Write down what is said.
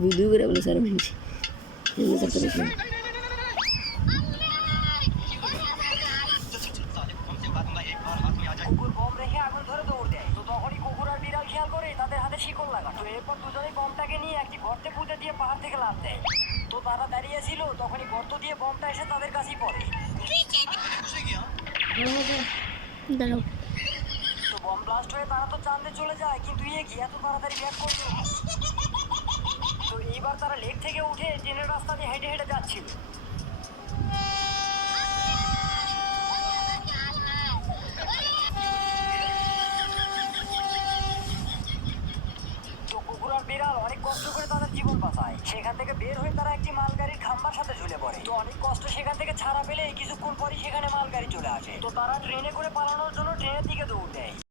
বুদ্ধি করে বলে স্যার মানছি কুকুর বম রেখে আগুন ধরে দৌড় দেয়। তো তখনই কুকুর আর বিড়াল খেয়াল করে তাদের হাতে শিকল লাগানো। তো এরপর দুজনেই বমটাকে নিয়ে একটি গর্তে পুঁতে দিয়ে পাহাড় থেকে লাফ দেয়। তো তারা দাঁড়িয়ে ছিল, তখনই গর্ত দিয়ে বমটা এসে তাদের কাছেই পড়ে। দাঁড়াও তো বম ব্লাস্ট হয়ে তারা তো চাঁদে চলে যায়, কিন্তু কি এত তাড়াতাড়ি ব্যাক করলো। তো এইবার তারা লেক থেকে উঠে ট্রেনের রাস্তা দিয়ে হেঁটে হেঁটে যাচ্ছিল। তো কুকুর আর বিড়াল অনেক কষ্ট করে তাদের জীবন বাঁচায়। সেখান থেকে বের হয়ে তারা একটি মালগাড়ির খাম্বার সাথে ঝুলে পড়ে। তো অনেক কষ্ট সেখান থেকে ছাড়া পেলে কিছুক্ষণ পরই সেখানে মালগাড়ি চলে আসে। তো তারা ট্রেনে করে পালানোর